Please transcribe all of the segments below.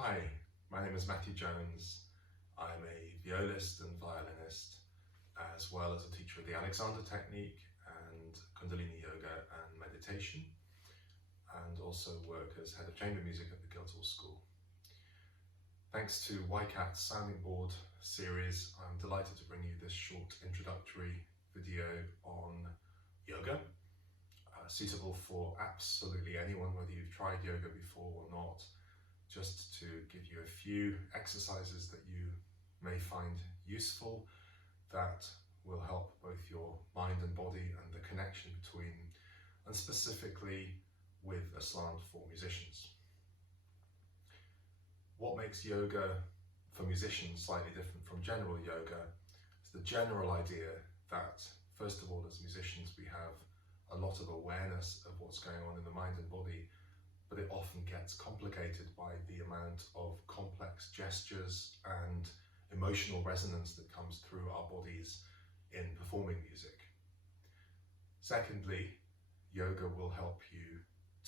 Hi, my name is Matthew Jones. I'm a violist and violinist, as well as a teacher of the Alexander technique and Kundalini Yoga and Meditation, and also work as head of chamber music at the Guildhall School. Thanks to YCAT's sounding board series, I'm delighted to bring you this short introductory video on yoga, suitable for absolutely anyone, whether you've tried yoga before or not, just to give you a few exercises that you may find useful, that will help both your mind and body and the connection between, and specifically with a slant for musicians. What makes yoga for musicians slightly different from general yoga is the general idea that, first of all, as musicians, we have a lot of awareness of what's going on in the mind and body, but it often gets complicated by the amount of complex gestures and emotional resonance that comes through our bodies in performing music. Secondly, yoga will help you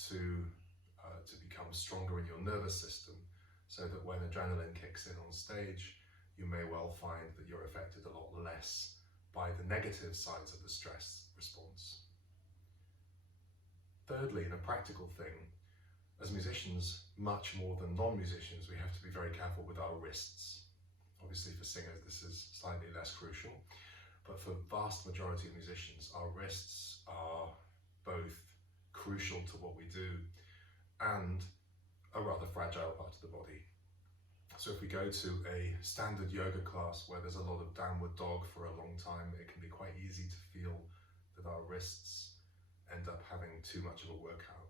to become stronger in your nervous system, so that when adrenaline kicks in on stage, you may well find that you're affected a lot less by the negative sides of the stress response. Thirdly, and a practical thing, as musicians, much more than non-musicians, we have to be very careful with our wrists. Obviously for singers this is slightly less crucial, but for the vast majority of musicians, our wrists are both crucial to what we do and a rather fragile part of the body. So if we go to a standard yoga class where there's a lot of downward dog for a long time, it can be quite easy to feel that our wrists end up having too much of a workout.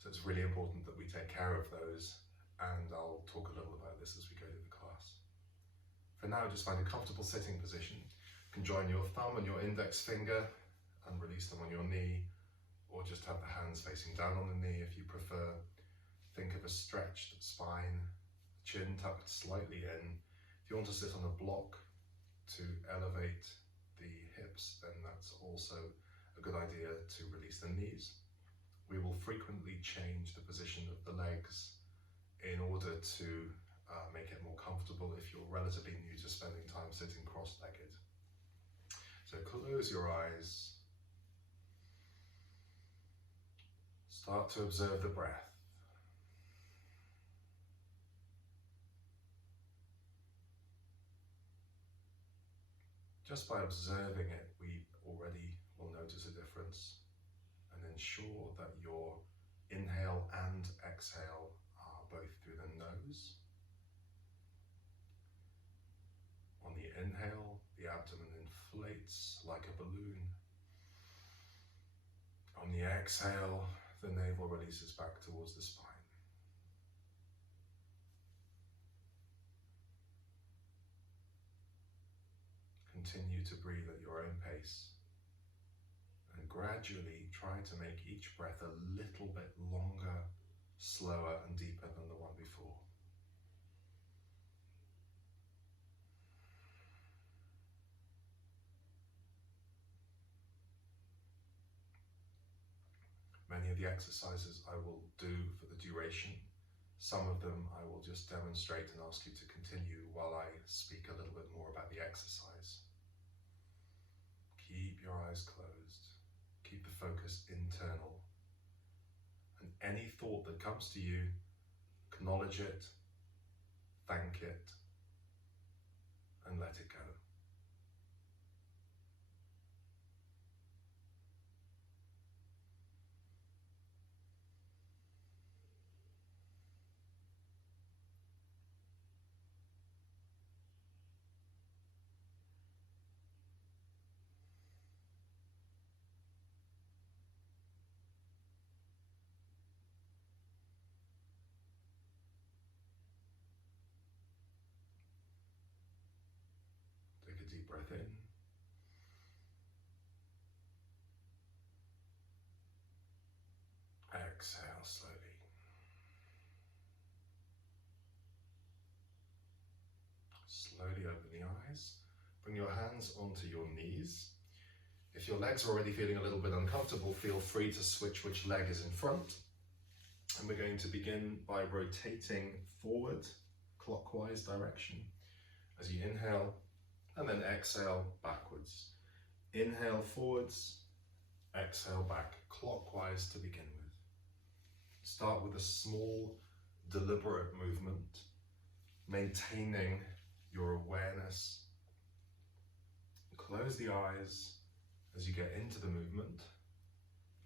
So it's really important that we take care of those, and I'll talk a little about this as we go to the class. For now, just find a comfortable sitting position. You can join your thumb and your index finger and release them on your knee, or just have the hands facing down on the knee if you prefer. Think of a stretched spine, chin tucked slightly in. If you want to sit on a block to elevate the hips, then that's also a good idea to release the knees. We will frequently change the position of the legs in order to make it more comfortable if you're relatively new to spending time sitting cross-legged. So close your eyes. Start to observe the breath. Just by observing it, we already will notice a difference, and ensure that your inhale and exhale are both through the nose. On the inhale, the abdomen inflates like a balloon. On the exhale, the navel releases back towards the spine. Continue to breathe at your own pace, and gradually try to make each breath a little bit longer, slower and deeper than the one before. Many of the exercises I will do for the duration. Some of them I will just demonstrate and ask you to continue while I speak a little bit more about the exercise. Keep your eyes closed. Keep the focus internal. And any thought that comes to you, acknowledge it, thank it, and let it go. Take a deep breath in. Exhale slowly. Slowly open the eyes. Bring your hands onto your knees. If your legs are already feeling a little bit uncomfortable, feel free to switch which leg is in front. And we're going to begin by rotating forward, clockwise direction, as you inhale, and then exhale backwards. Inhale forwards, exhale back, clockwise to begin with. Start with a small, deliberate movement, maintaining your awareness. Close the eyes as you get into the movement.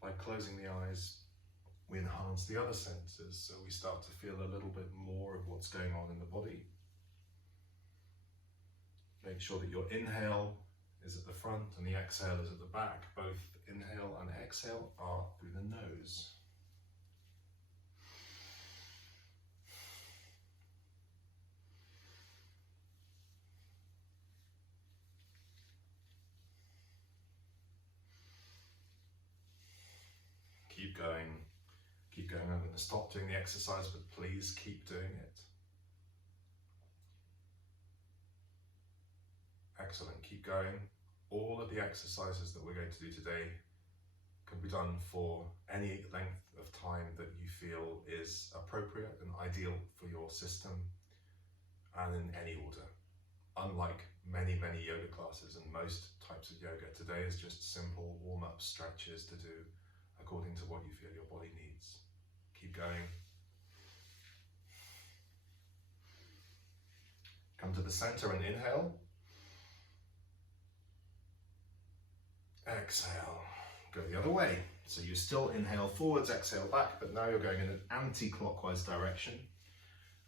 By closing the eyes, we enhance the other senses, so we start to feel a little bit more of what's going on in the body. Make sure that your inhale is at the front and the exhale is at the back. Both inhale and exhale are through the nose. Keep going. Keep going. I'm going to stop doing the exercise, but please keep doing it. Excellent. Keep going. All of the exercises that we're going to do today can be done for any length of time that you feel is appropriate and ideal for your system, and in any order. Unlike many yoga classes and most types of yoga, today is just simple warm-up stretches to do according to what you feel your body needs. Keep going. Come to the center and inhale. Exhale. Go the other way. So you still inhale forwards, exhale back, but now you're going in an anti-clockwise direction.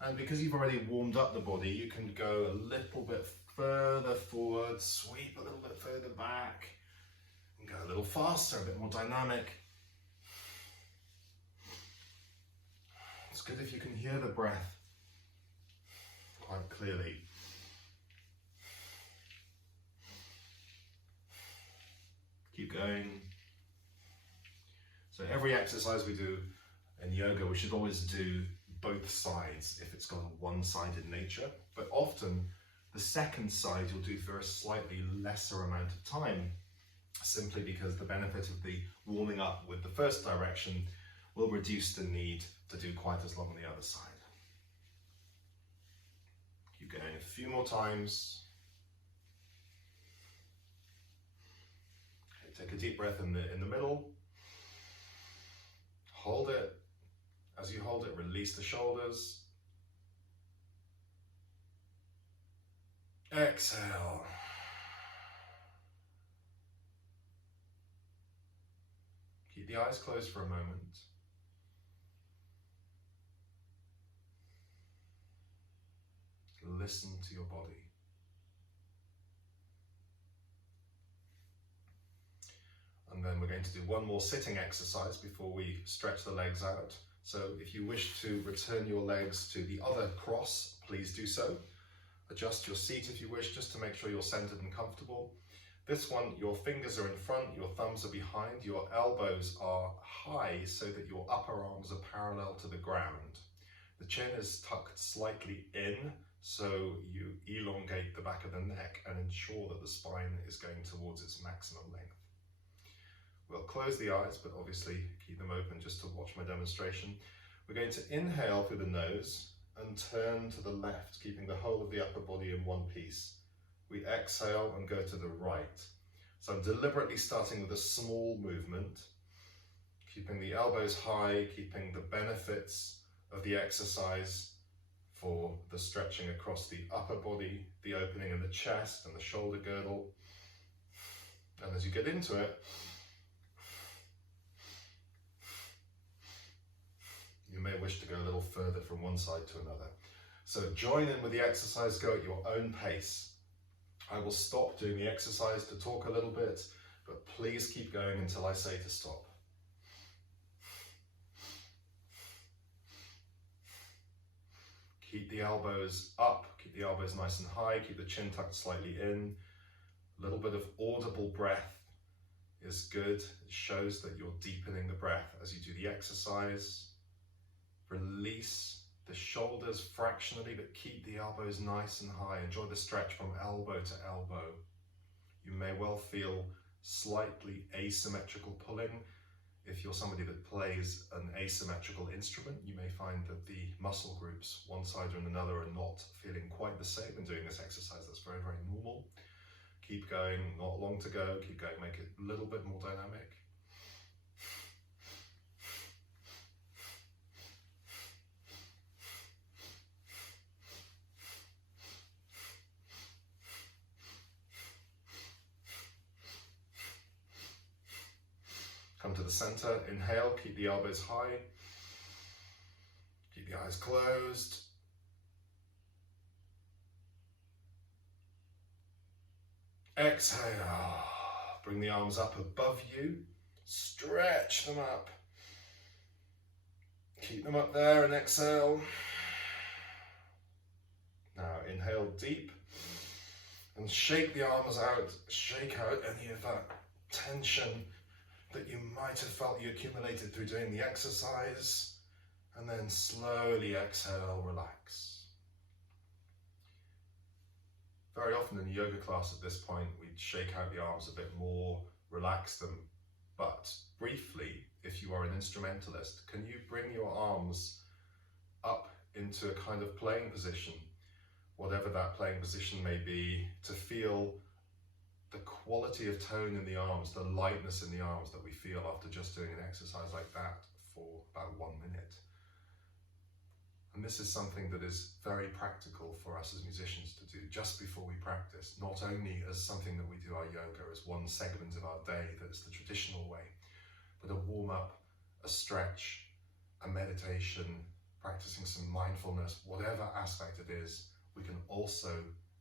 And because you've already warmed up the body, you can go a little bit further forward, sweep a little bit further back, and go a little faster, a bit more dynamic. It's good if you can hear the breath quite clearly. Keep going. So every exercise we do in yoga, we should always do both sides if it's got a one-sided nature, but often the second side you'll do for a slightly lesser amount of time, simply because the benefit of the warming up with the first direction will reduce the need to do quite as long on the other side. Keep going a few more times. Okay, take a deep breath in the middle. Hold it. As you hold it, release the shoulders. Exhale. Keep the eyes closed for a moment. Listen to your body. And then we're going to do one more sitting exercise before we stretch the legs out. So if you wish to return your legs to the other cross, please do so. Adjust your seat if you wish, just to make sure you're centered and comfortable. This one, your fingers are in front, your thumbs are behind, your elbows are high so that your upper arms are parallel to the ground. The chin is tucked slightly in, so you elongate the back of the neck and ensure that the spine is going towards its maximum length. We'll close the eyes, but obviously keep them open just to watch my demonstration. We're going to inhale through the nose and turn to the left, keeping the whole of the upper body in one piece. We exhale and go to the right. So I'm deliberately starting with a small movement, keeping the elbows high, keeping the benefits of the exercise for the stretching across the upper body, the opening in the chest and the shoulder girdle. And as you get into it, you may wish to go a little further from one side to another. So join in with the exercise, go at your own pace. I will stop doing the exercise to talk a little bit, but please keep going until I say to stop. Keep the elbows up, keep the elbows nice and high, keep the chin tucked slightly in. A little bit of audible breath is good. It shows that you're deepening the breath as you do the exercise. Release the shoulders fractionally, but keep the elbows nice and high. Enjoy the stretch from elbow to elbow. You may well feel slightly asymmetrical pulling If you're somebody that plays an asymmetrical instrument, you may find that the muscle groups, one side or another, are not feeling quite the same in doing this exercise. That's very, very normal. Keep going, not long to go, keep going, make it a little bit more dynamic. Come to the center, inhale, keep the elbows high, keep the eyes closed. Exhale, bring the arms up above you, stretch them up. Keep them up there and exhale. Now inhale deep and shake the arms out, shake out any of that tension that you might have felt you accumulated through doing the exercise, and then slowly exhale, relax. Very often in a yoga class at this point, we'd shake out the arms a bit more, relax them, but briefly, if you are an instrumentalist, can you bring your arms up into a kind of playing position, whatever that playing position may be, to feel the quality of tone in the arms, the lightness in the arms that we feel after just doing an exercise like that for about 1 minute. And this is something that is very practical for us as musicians to do just before we practice, not only as something that we do our yoga as one segment of our day that's the traditional way, but a warm-up, a stretch, a meditation, practicing some mindfulness, whatever aspect it is, we can also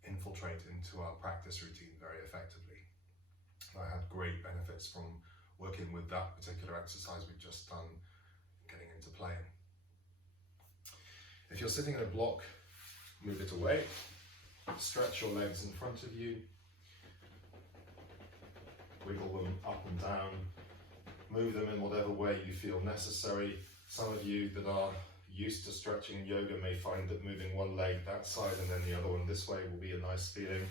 infiltrate into our practice routine very effectively. I had great benefits from working with that particular exercise we've just done, getting into playing. If you're sitting in a block, move it away, stretch your legs in front of you, wiggle them up and down, move them in whatever way you feel necessary. Some of you that are used to stretching in yoga may find that moving one leg that side and then the other one this way will be a nice feeling,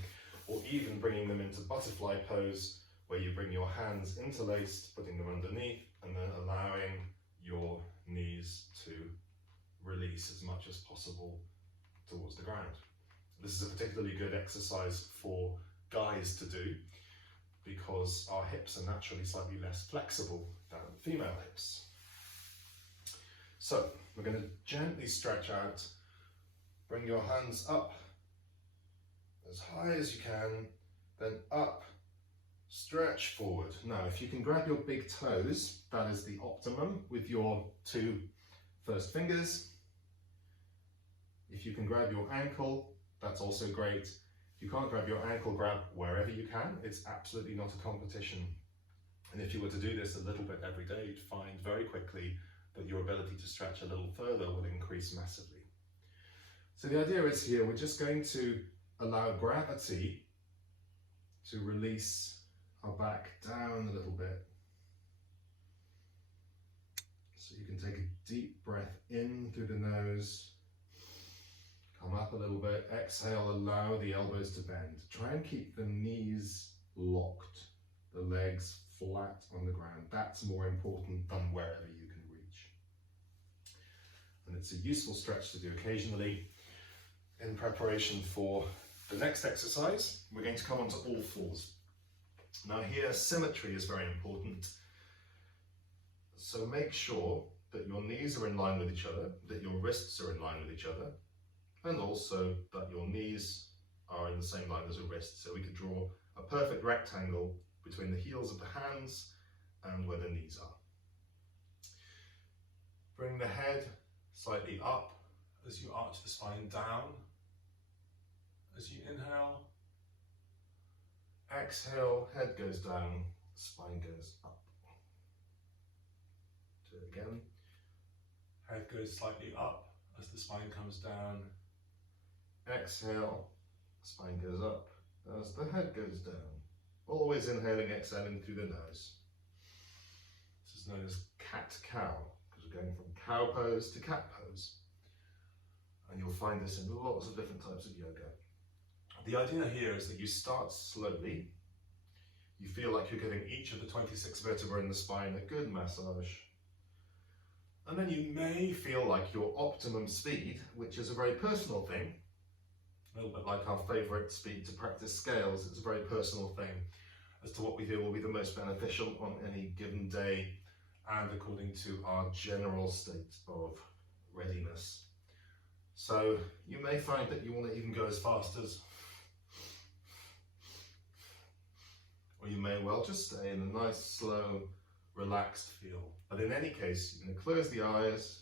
or even bringing them into butterfly pose, where you bring your hands interlaced, putting them underneath, and then allowing your knees to release as much as possible towards the ground. This is a particularly good exercise for guys to do because our hips are naturally slightly less flexible than female hips. So we're going to gently stretch out, bring your hands up as high as you can, then up, stretch forward. Now if you can grab your big toes, that is the optimum with your 2 first fingers. If you can grab your ankle, that's also great. If you can't grab your ankle, grab wherever you can. It's absolutely not a competition. And if you were to do this a little bit every day, you'd find very quickly that your ability to stretch a little further will increase massively. So the idea is here, we're just going to allow gravity to release our back down a little bit. So you can take a deep breath in through the nose, come up a little bit, exhale, allow the elbows to bend. Try and keep the knees locked, the legs flat on the ground. That's more important than wherever you can reach. And it's a useful stretch to do occasionally. In preparation for the next exercise, we're going to come onto all fours. Now here, symmetry is very important. So make sure that your knees are in line with each other, that your wrists are in line with each other, and also that your knees are in the same line as your wrists. So we could draw a perfect rectangle between the heels of the hands and where the knees are. Bring the head slightly up as you arch the spine down. As you inhale, exhale, head goes down, spine goes up. Do it again. Head goes slightly up as the spine comes down. Exhale, spine goes up as the head goes down. Always inhaling, exhaling through the nose. This is known as cat-cow, because we're going from cow pose to cat pose. And you'll find this in lots of different types of yoga. The idea here is that you start slowly, You feel like you're giving each of the 26 vertebrae in the spine a good massage. And then you may feel like your optimum speed, which is a very personal thing, a little bit like our favourite speed to practice scales, it's a very personal thing as to what we feel will be the most beneficial on any given day and according to our general state of readiness. So you may find that you want to even go as fast as, or you may well just stay in a nice, slow, relaxed feel. But in any case, you're going to close the eyes.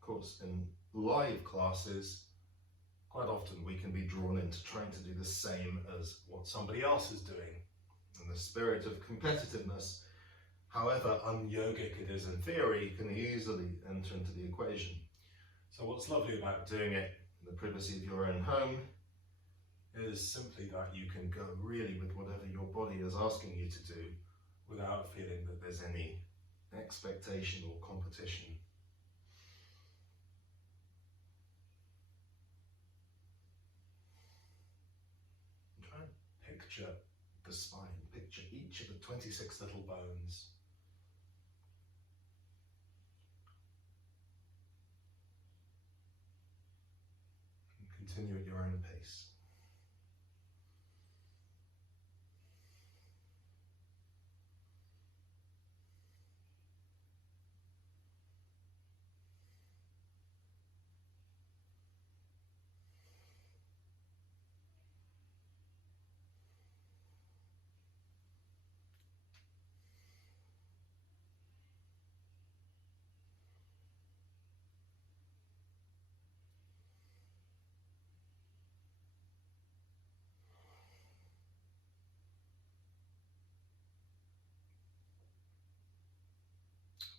Of course, in live classes, quite often we can be drawn into trying to do the same as what somebody else is doing. And the spirit of competitiveness, however un-yogic it is in theory, can easily enter into the equation. So what's lovely about doing it in the privacy of your own home is simply that you can go really with whatever your body is asking you to do without feeling that there's any expectation or competition. Try and picture the spine, picture each of the 26 little bones. And continue at your own pace.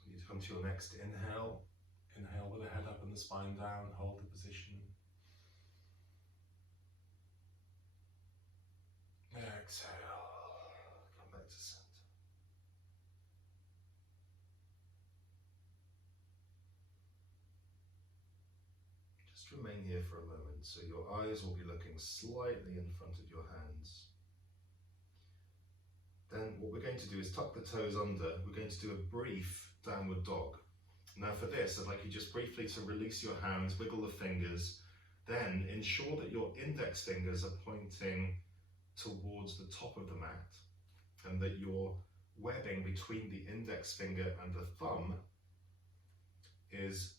When you come to your next inhale, inhale with the head up and the spine down, hold the position. Exhale, come back to center. Just remain here for a moment, so your eyes will be looking slightly in front of your hands. Then what we're going to do is tuck the toes under. We're going to do a brief downward dog. Now for this, I'd like you just briefly to release your hands, wiggle the fingers, then ensure that your index fingers are pointing towards the top of the mat and that your webbing between the index finger and the thumb is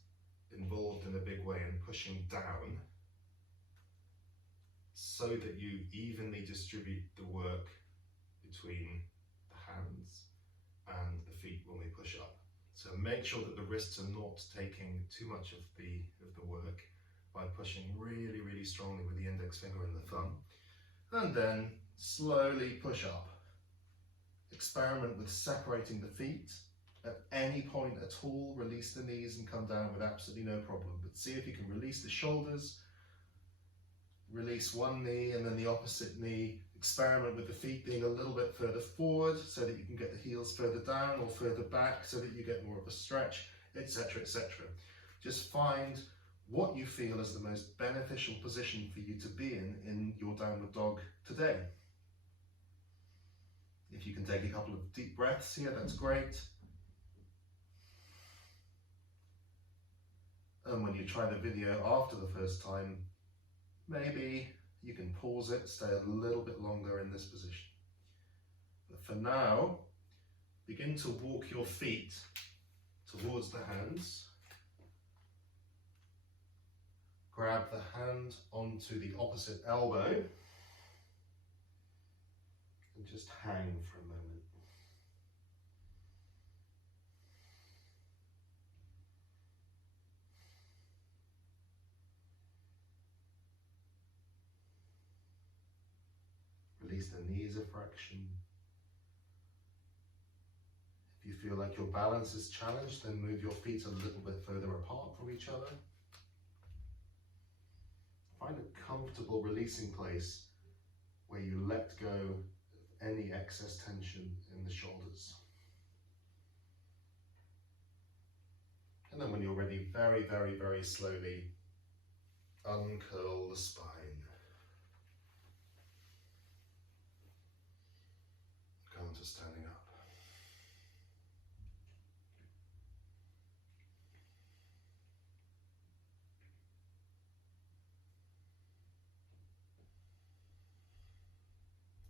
involved in a big way in pushing down so that you evenly distribute the work between the hands and the feet when we push up. So make sure that the wrists are not taking too much of the work by pushing really, really strongly with the index finger and the thumb. And then slowly push up. Experiment with separating the feet. At any point at all, release the knees and come down with absolutely no problem. But see if you can release the shoulders, release one knee and then the opposite knee. Experiment with the feet being a little bit further forward so that you can get the heels further down or further back so that you get more of a stretch, etc., etc. Just find what you feel is the most beneficial position for you to be in your downward dog today. If you can take a couple of deep breaths here, that's great. And when you try the video after the first time, maybe you can pause it, stay a little bit longer in this position. But for now, begin to walk your feet towards the hands. Grab the hand onto the opposite elbow and just hang for a moment. Release the knees a fraction. If you feel like your balance is challenged, then move your feet a little bit further apart from each other. Find a comfortable releasing place where you let go of any excess tension in the shoulders. when you're ready, very, very, very slowly uncurl the spine. Come to standing up.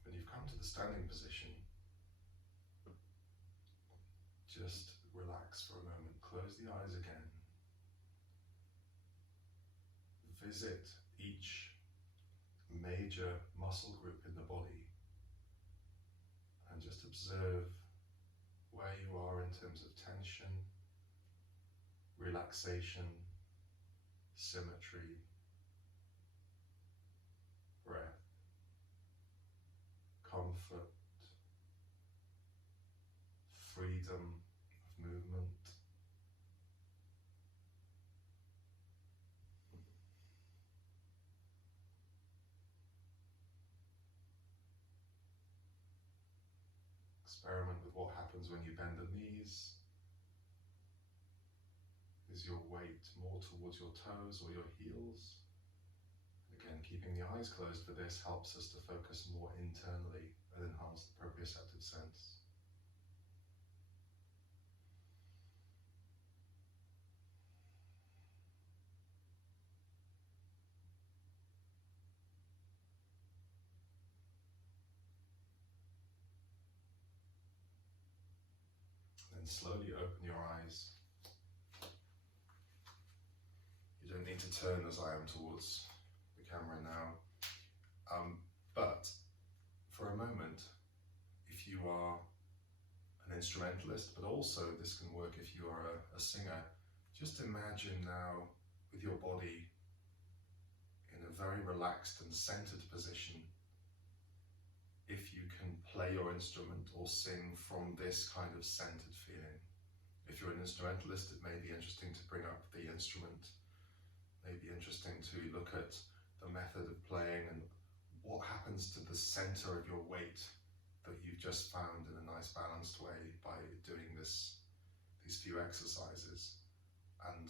When you've come to the standing position, just relax for a moment. Close the eyes again. Visit each major muscle group in the body and just observe where you are in terms of tension, relaxation, symmetry, breath, comfort, freedom of movement. Experiment with what happens when you bend the knees. Is your weight more towards your toes or your heels? Again, keeping the eyes closed for this helps us to focus more internally and enhance the proprioceptive sense. Then slowly open your eyes. You don't need to turn as I am towards the camera now. But for a moment, if you are an instrumentalist, but also this can work if you are a singer, just imagine now with your body in a very relaxed and centered position, if you can play your instrument or sing from this kind of centered feeling. If you're an instrumentalist, it may be interesting to bring up the instrument. It may be interesting to look at the method of playing and what happens to the center of your weight that you've just found in a nice balanced way by doing these few exercises, and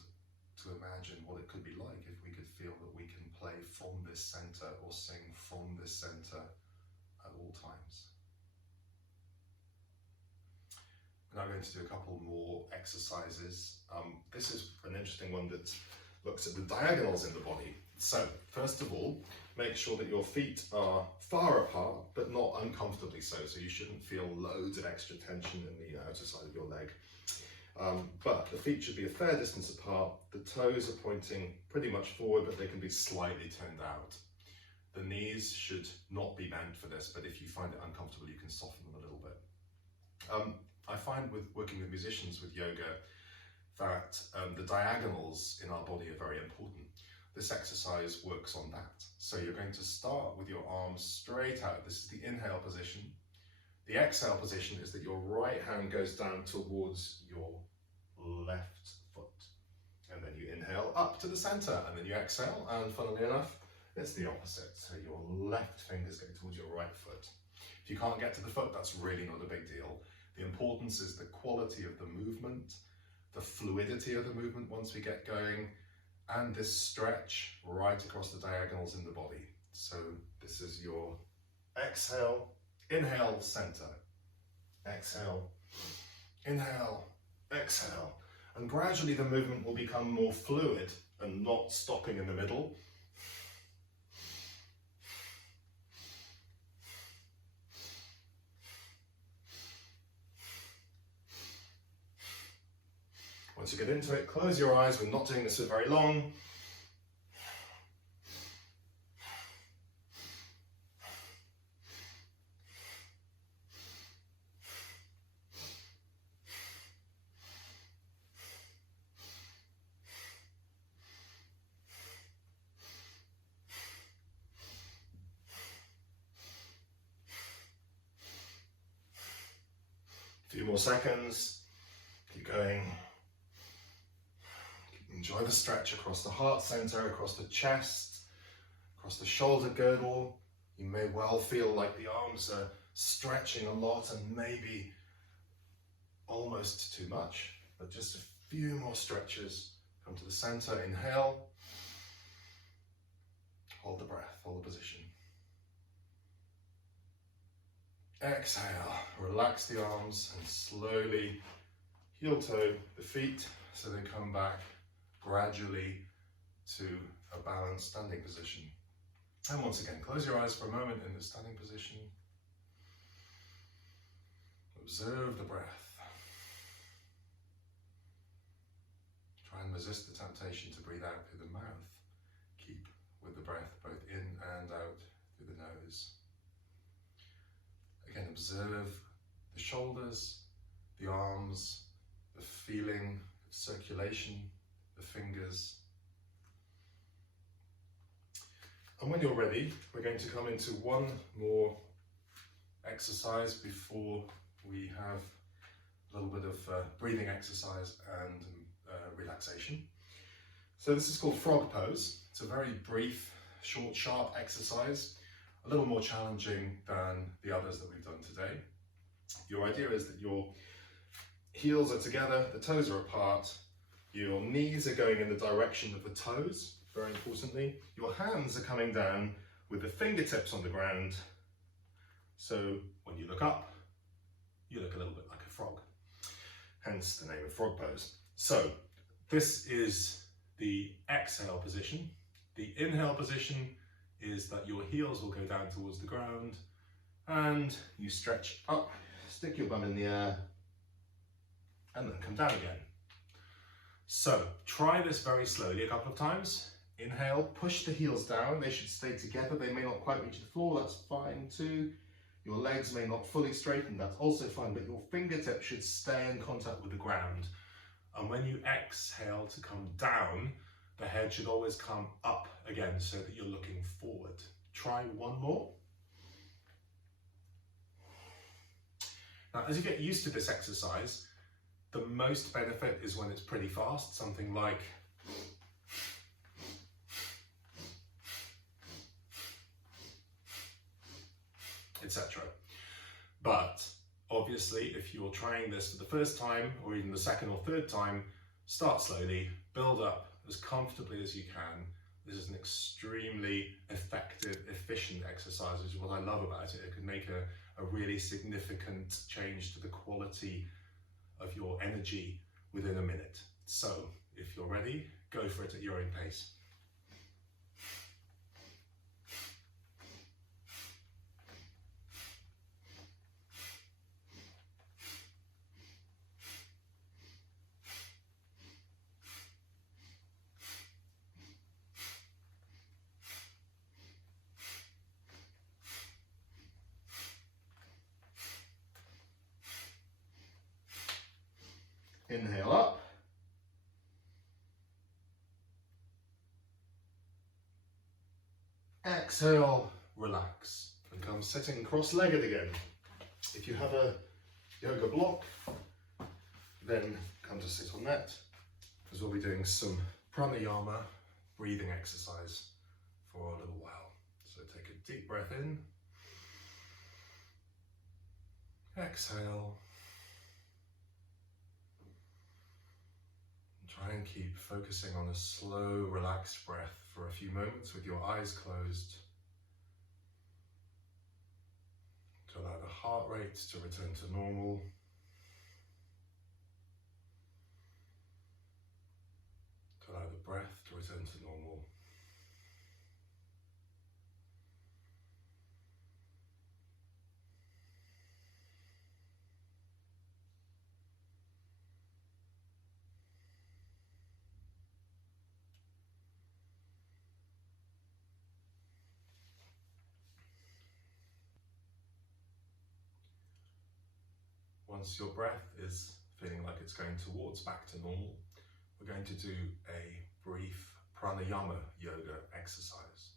to imagine what it could be like if we could feel that we can play from this center or sing from this center at all times. We're now going to do a couple more exercises. This is an interesting one that looks at the diagonals in the body. So, first of all, make sure that your feet are far apart, but not uncomfortably so. So you shouldn't feel loads of extra tension in the outer side of your leg. But the feet should be a fair distance apart. The toes are pointing pretty much forward, but they can be slightly turned out. The knees should not be bent for this, but if you find it uncomfortable, you can soften them a little bit. I find with working with musicians with yoga that the diagonals in our body are very important. This exercise works on that. So you're going to start with your arms straight out. This is the inhale position. The exhale position is that your right hand goes down towards your left foot. And then you inhale up to the center, and then you exhale, and funnily enough, it's the opposite. So your left finger's going towards your right foot. If you can't get to the foot, that's really not a big deal. The importance is the quality of the movement, the fluidity of the movement once we get going, and this stretch right across the diagonals in the body. So this is your exhale, inhale, center, exhale, inhale, exhale. And gradually the movement will become more fluid and not stopping in the middle. Once you get into it, close your eyes. We're not doing this for very long. A few more seconds. Keep going. Enjoy the stretch across the heart center, across the chest, across the shoulder girdle. You may well feel like the arms are stretching a lot and maybe almost too much, but just Few more stretches. Come to the center, inhale. Hold the breath, hold the position. Exhale, relax the arms and slowly heel toe the feet so they come back gradually to a balanced standing position. And once again, close your eyes for a moment in the standing position. Observe the breath. Try and resist the temptation to breathe out through the mouth. Keep with the breath both in and out through the nose. Again, observe the shoulders, the arms, the feeling of circulation, the fingers. And when you're ready, we're going to come into one more exercise before we have a little bit of breathing exercise and relaxation. So this is called frog pose. It's a very brief, short, sharp exercise, a little more challenging than the others that we've done today. Your idea is that your heels are together, the toes are apart, your knees are going in the direction of the toes, very importantly. Your hands are coming down with the fingertips on the ground. So when you look up, you look a little bit like a frog, hence the name of frog pose. So this is the exhale position. The inhale position is that your heels will go down towards the ground and you stretch up, stick your bum in the air and then come down again. So try this very slowly a couple of times. Inhale, push the heels down, they should stay together, they may not quite reach the floor, that's fine too. Your legs may not fully straighten, that's also fine, but your fingertips should stay in contact with the ground. And when you exhale to come down, the head should always come up again so that you're looking forward. Try one more. Now, as you get used to this exercise, the most benefit is when it's pretty fast, something like etc. But obviously, if you're trying this for the first time or even the second or third time, start slowly, build up as comfortably as you can. This is an extremely effective, efficient exercise, which is what I love about it. It can make a really significant change to the quality of your energy within a minute. So if you're ready, go for it at your own pace. Inhale up. Exhale, relax, and come sitting cross-legged again. If you have a yoga block, then come to sit on that, because we'll be doing some pranayama breathing exercise for a little while. So take a deep breath in, exhale. Try and keep focusing on a slow, relaxed breath for a few moments with your eyes closed to allow the heart rate to return to normal. To allow the breath to return to normal. Once your breath is feeling like it's going towards back to normal, we're going to do a brief pranayama yoga exercise.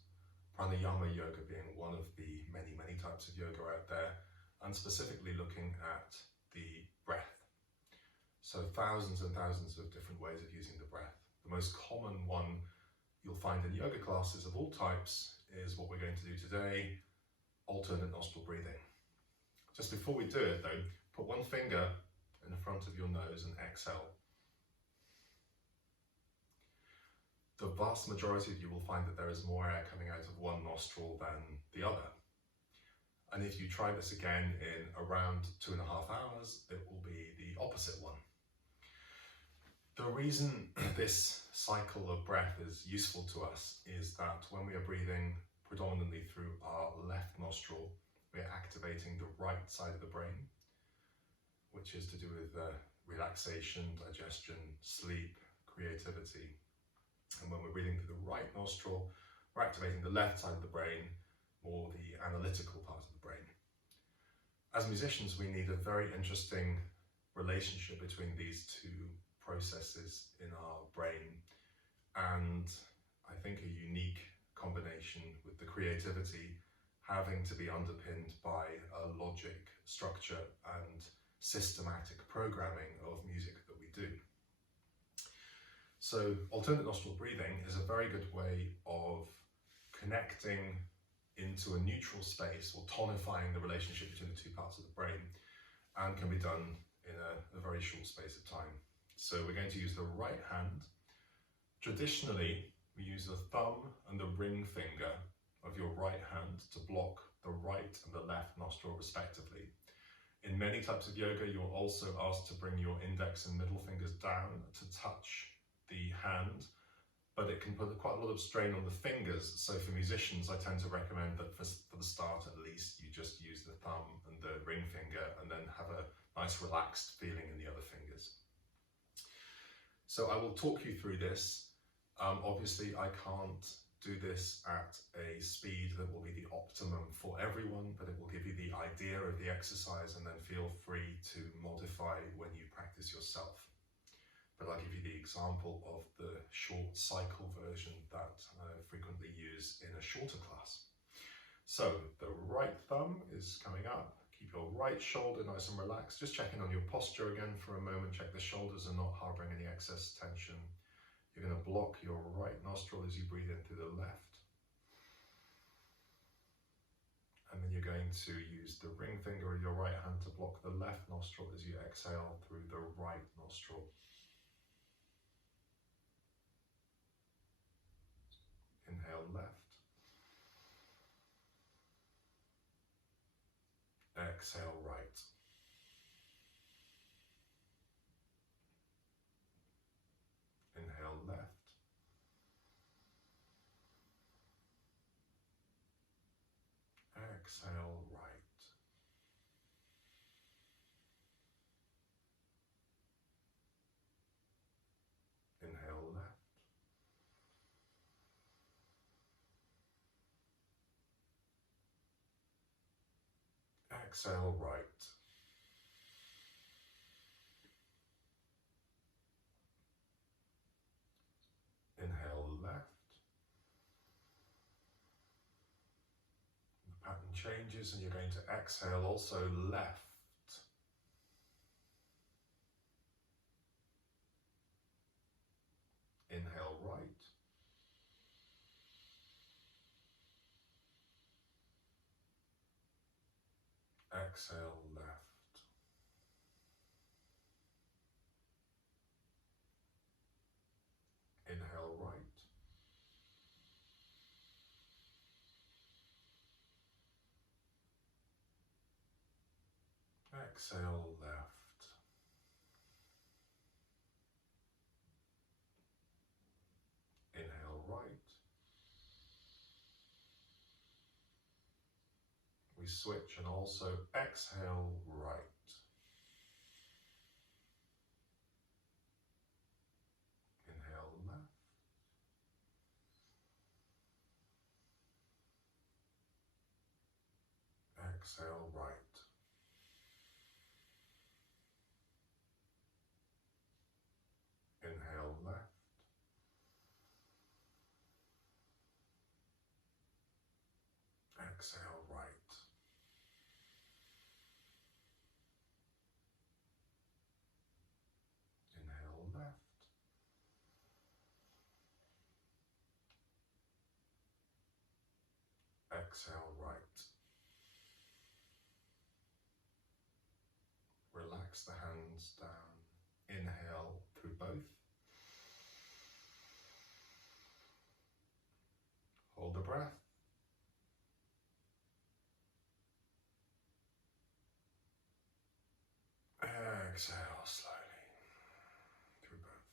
Pranayama yoga being one of the many, many types of yoga out there, and specifically looking at the breath. So thousands and thousands of different ways of using the breath. The most common one you'll find in yoga classes of all types is what we're going to do today, alternate nostril breathing. Just before we do it though, put one finger in the front of your nose and exhale. the vast majority of you will find that there is more air coming out of one nostril than the other. And if you try this again in around 2.5 hours, it will be the opposite one. The reason this cycle of breath is useful to us is that when we are breathing predominantly through our left nostril, we're activating the right side of the brain, which is to do with relaxation, digestion, sleep, creativity. And when we're breathing through the right nostril, we're activating the left side of the brain, more the analytical part of the brain. As musicians, we need a very interesting relationship between these two processes in our brain, and I think a unique combination with the creativity having to be underpinned by a logic, structure, and systematic programming of music that we do. So alternate nostril breathing is a very good way of connecting into a neutral space or tonifying the relationship between the two parts of the brain, and can be done in a very short space of time. So we're going to use the right hand. Traditionally, we use the thumb and the ring finger of your right hand to block the right and the left nostril respectively. In many types of yoga, you're also asked to bring your index and middle fingers down to touch the hand, but it can put quite a lot of strain on the fingers. So for musicians, I tend to recommend that for the start at least, you just use the thumb and the ring finger and then have a nice relaxed feeling in the other fingers. So I will talk you through this. Obviously, I can't do this at a speed that will be the optimum for everyone, but it will give you the idea of the exercise, and then feel free to modify when you practice yourself. But I'll give you the example of the short cycle version that I frequently use in a shorter class. So the right thumb is coming up. Keep your right shoulder nice and relaxed. Just checking on your posture again for a moment. Check the shoulders are not harboring any excess tension. You're going to block your right nostril as you breathe in through the left. And then you're going to use the ring finger of your right hand to block the left nostril as you exhale through the right nostril. Inhale left. Exhale right. Inhale left. Exhale right. Inhale left. Exhale right. Inhale left. The pattern changes and you're going to exhale also left. Inhale right. Exhale left. Inhale right. Exhale left. Inhale right. We switch and also exhale right. Inhale left. Exhale right. Inhale left. Exhale right. Inhale left. Exhale right. Relax the hands down. Inhale through both. exhale slowly through both.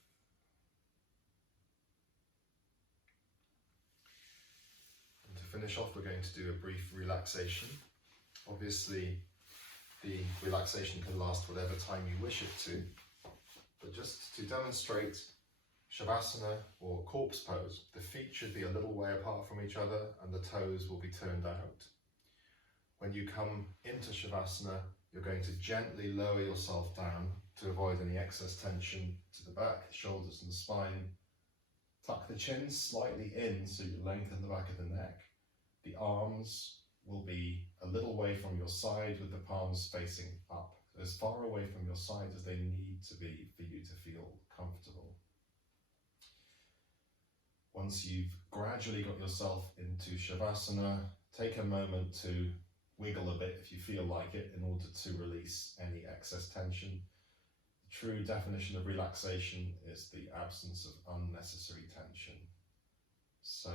And to finish off, we're going to do a brief relaxation. Obviously, the relaxation can last whatever time you wish it to, but just to demonstrate Shavasana or corpse pose, the feet should be a little way apart from each other and the toes will be turned out. When you come into Shavasana, you're going to gently lower yourself down to avoid any excess tension to the back, the shoulders and the spine. Tuck the chin slightly in so you lengthen the back of the neck. The arms will be a little way from your side with the palms facing up, as far away from your side as they need to be for you to feel comfortable. Once you've gradually got yourself into Shavasana, take a moment to wiggle a bit if you feel like it in order to release any excess tension. The true definition of relaxation is the absence of unnecessary tension. So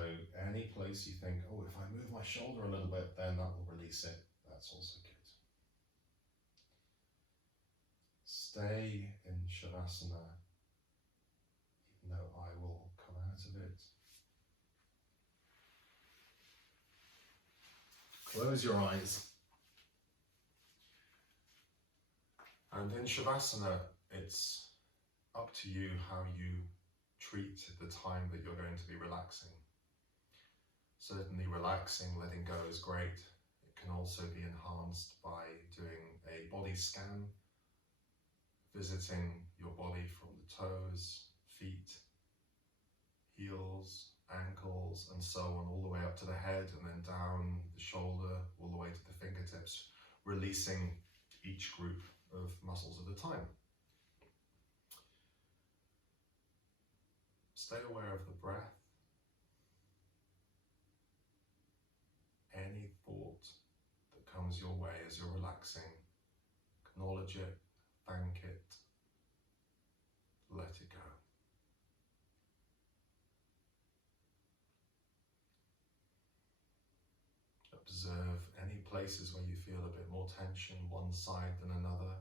any place you think, oh, if I move my shoulder a little bit, then that will release it, that's also good. Stay in Shavasana, even though I will come out of it. Close your eyes. And in Shavasana, it's up to you how you treat the time that you're going to be relaxing. Certainly relaxing, letting go is great. It can also be enhanced by doing a body scan, visiting your body from the toes, feet, heels, ankles, and so on, all the way up to the head and then down the shoulder, all the way to the fingertips, releasing each group of muscles at a time. Stay aware of the breath. Any thought that comes your way as you're relaxing, acknowledge it, thank it, let it go. Observe any places where you feel a bit more tension one side than another.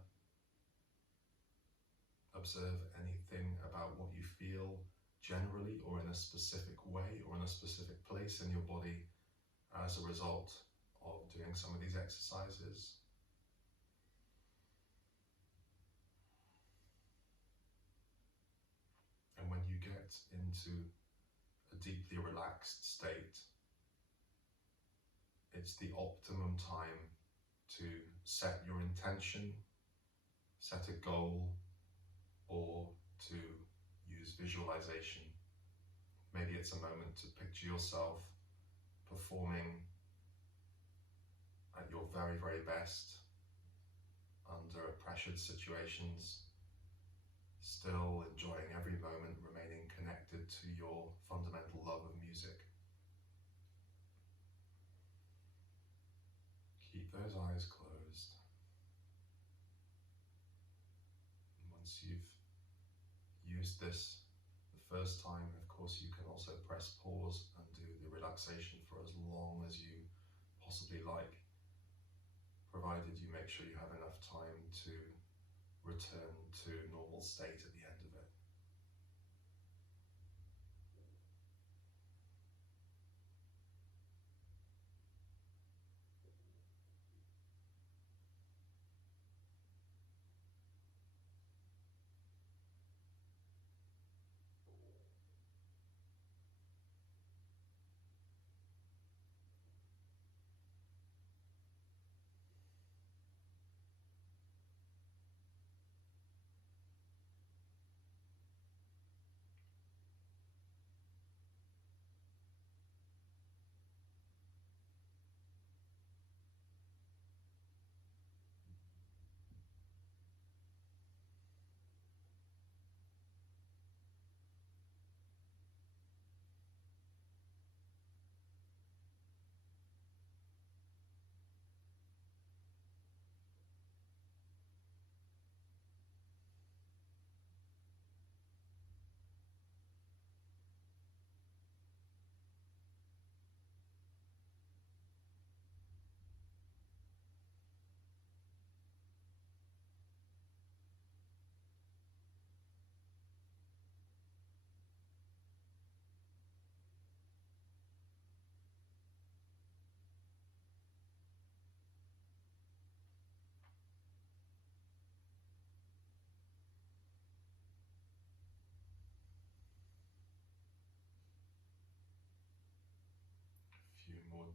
Observe anything about what you feel generally or in a specific way or in a specific place in your body as a result of doing some of these exercises. And when you get into a deeply relaxed state, it's the optimum time to set your intention, set a goal, or to use visualization. Maybe it's a moment to picture yourself performing at your very, very best under pressured situations, still enjoying every moment, remaining connected to your fundamental love of music. Keep those eyes closed. And once you've used this the first time, of course, you can also press pause and do the relaxation for as long as you possibly like, provided you make sure you have enough time to return to normal state at the end of it.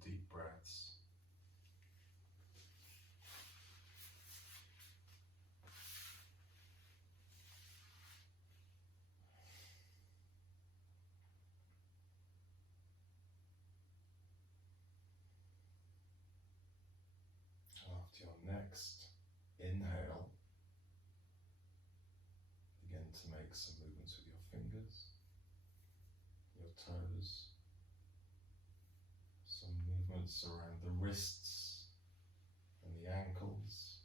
deep breaths. After your next inhale, begin to make some movements with your fingers, your toes, some movements around the wrists and the ankles.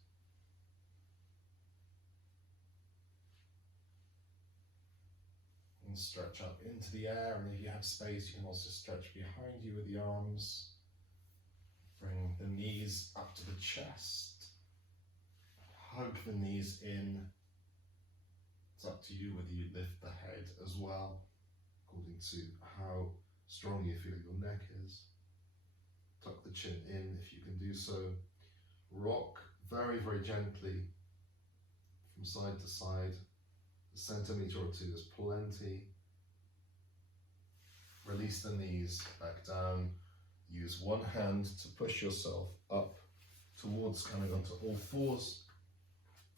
And stretch up into the air, and if you have space, you can also stretch behind you with the arms. Bring the knees up to the chest. Hug the knees in. It's up to you whether you lift the head as well, according to how strong you feel your neck is. Tuck the chin in if you can do so. Rock very, very gently from side to side. A centimetre or two is plenty. Release the knees back down. Use one hand to push yourself up towards coming onto all fours,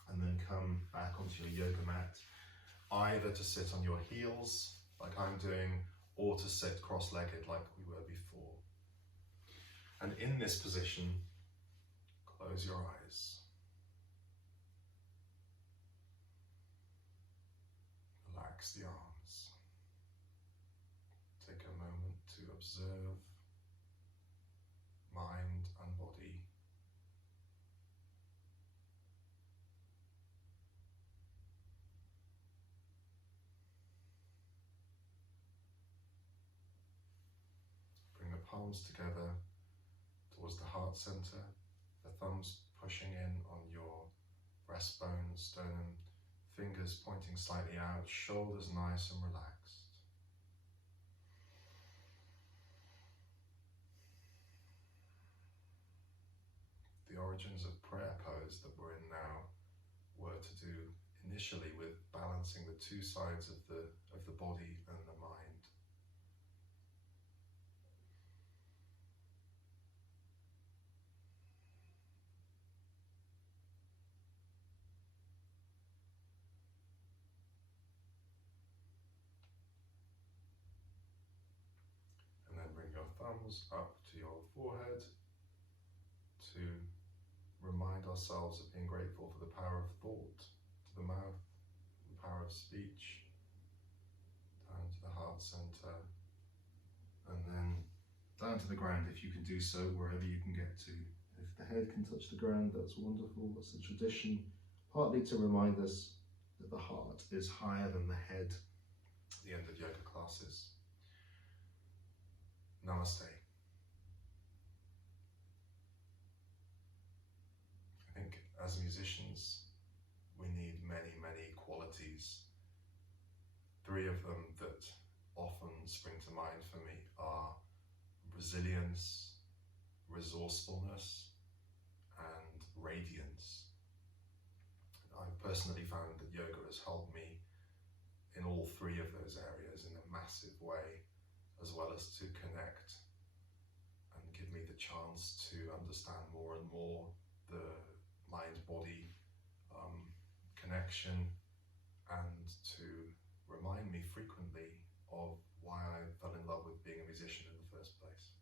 and then come back onto your yoga mat, either to sit on your heels like I'm doing, or to sit cross-legged like we were before. And in this position, close your eyes. Relax the arms. Take a moment to observe mind and body. Bring the palms together towards the heart center, the thumbs pushing in on your breastbone, sternum, fingers pointing slightly out, shoulders nice and relaxed. The origins of prayer pose that we're in now were to do initially with balancing the two sides of the body and the mind. And then bring your thumbs up to your forehead to remind ourselves of being grateful for the power of thought, to the mouth, the power of speech, down to the heart center, and then down to the ground if you can do so, wherever you can get to. If the head can touch the ground, that's wonderful. That's a tradition, partly to remind us that the heart is higher than the head at the end of yoga classes. Namaste. I think as musicians, we need many, many qualities. Three of them that often spring to mind for me are resilience, resourcefulness, and radiance. I've personally found that yoga has helped me in all three of those areas in a massive way, as well as to connect and give me the chance to understand more and more the mind-body connection, and to remind me frequently of why I fell in love with being a musician in the first place.